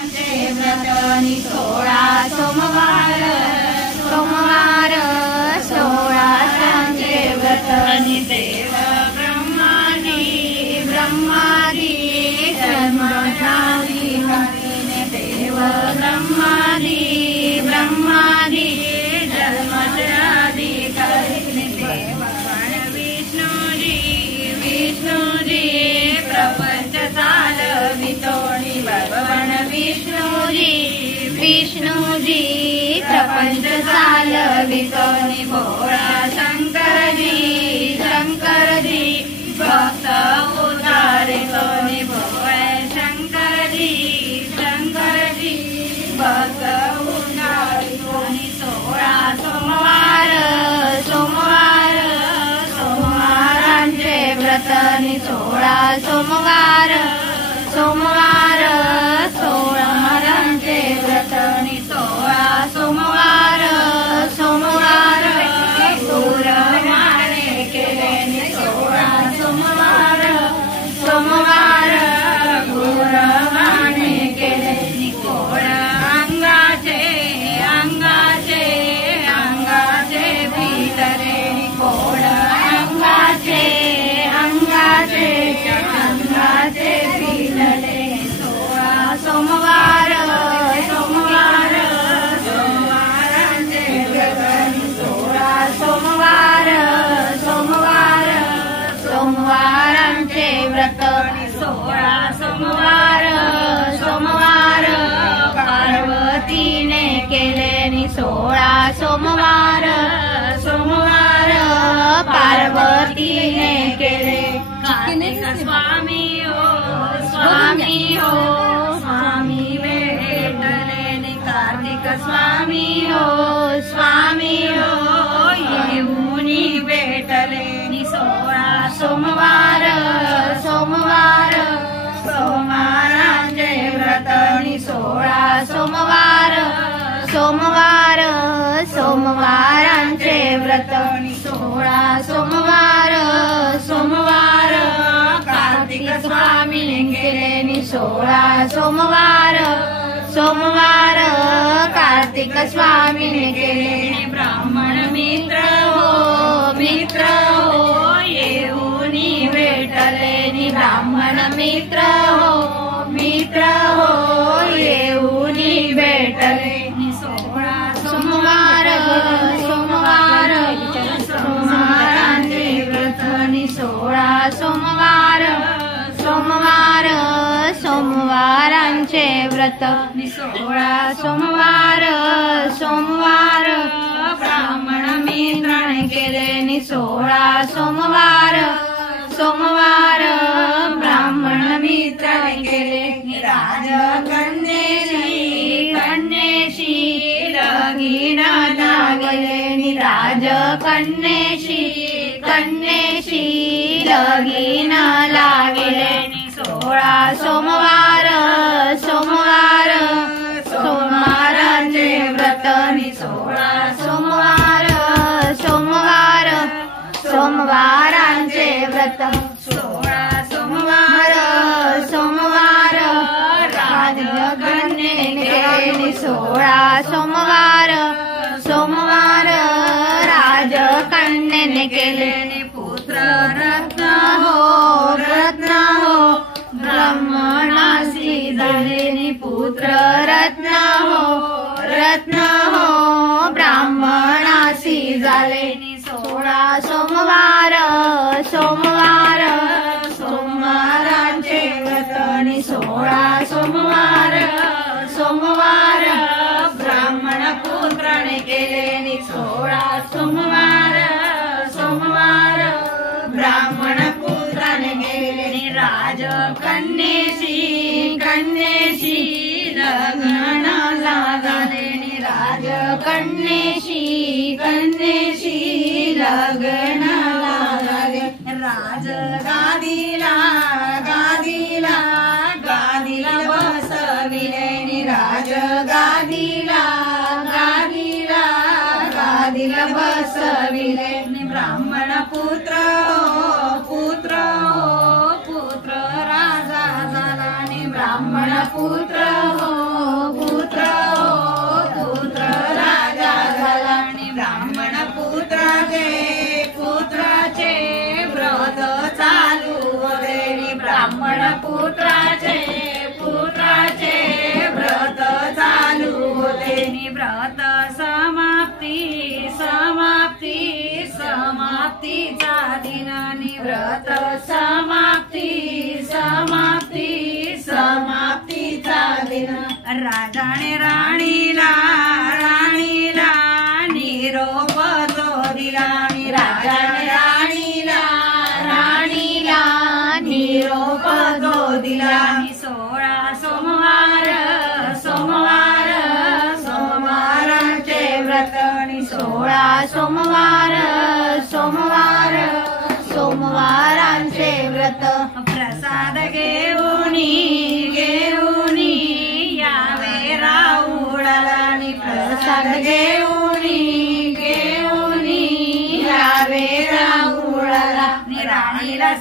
व्रतनी 16 सोमवार सोमवार 16 व्रतनी देव ब्रह्मादी ब्रह्मादी जन्मनादी हरिने देव ब्रह्मादी ब्रह्मादी जन्मनादी हरिने देव विष्णुजी विष्णुजी प्रपंच चालवितोनी भगवान विष्णुजी विष्णुजी प्रपंच चालवितोनी भोळा शंकरजी शंकरजी भक्त उद्धारितोनी भोळे शंकरजी शंकरजी भक्त उद्धारितोनी 16 सोमवार सोमवार सोमवारांचे व्रतनी 16 सोमवार सोमवार 16 व्रतनी 16 सोमवार सोमवार गुरुवारे केलेनी 16 सोमवार सोमवार गुरुवारे केलेनी कोड अंगाचे अंगाचे अंगाचे भीतरेनी कोड अंगाचे अंगाचे अंगाचे भीतरे 16 सोमवार सोमवार सोमवारांचे व्रतनी 16 सोमवार सोमवार सोमवारांचे व्रतनी 16 सोमवार सोमवार पार्वतीने केलेनी 16 सोमवार सोमवार पार्वतीने केले कार्तिक स्वामी हो स्वामी हो स्वामी भेटलेनी कार्तिक स्वामी हो स्वामी हो येऊनी भेटलेनी 16 सोमवार सोमवार सोमवारांचे व्रतनी 16 सोमवार सोमवार सोमवारांचे व्रतनी 16 सोमवार सोमवार कार्तिक स्वामीने केलेनी 16 सोमवार सोमवार कार्तिक स्वामीने केलेनी ब्राह्मण मित्र हो येऊनी भेटलेनी ब्राह्मण मित्र हो येऊनी भेटलेनी 16 सोमवार सोमवार सोमवारांचे व्रतनी 16 सोमवार सोमवार सोमवारांचे व्रतनी 16 सोमवार सोमवार ब्राह्मण मित्राने केलेनी 16 सोमवार सोमवार ब्राह्मण मित्राने केलेनी राजकन्येशी कन्येशी लगीन लागलेनी राजकन्येशी कन्येशी लगीन लागलेनी 16 सोमवार सोमवार सोमवारांचे व्रतनी 16 सोमवार सोमवार सोमवारांचे व्रत 16 सोमवार सोमवार राजकन्येने केलेनी 16 सोमवार सोमवार राजकन्येने केलेनी पुत्र रत्न हो ब्राह्मणासी झालेनी पुत्र रत्न हो ब्राह्मणासी झालेनी 16 सोमवार सोमवार सोमवारांचे व्रतनी 16 सोमवार सोमवार ब्राह्मण पुत्राने केलेनी 16 सोमवार सोमवार ब्राह्मण पुत्राने केलेनी राजकन्येशी कन्येशी लग्न लागलेनी राजकन्येशी कन्येशी लग्न लागले राजगादीला गादीला गादीला बसविलेनी राजगादीला गादीला गादीला बसविलेनी ब्राह्मण पुत्र राजा झाला ब्राह्मण पुत्र व्रत समाप्ती समाप्ती समाप्तीचा दिन राजाने राणीला निरोप तो दिला राजाने राणीला निरोप तो दिला 16 सोमवारांचे व्रत 16 सोमवारांचे व्रत प्रसाद घेऊन यावे राऊळाला प्रसाद घेऊन यावे राऊळाला राणीला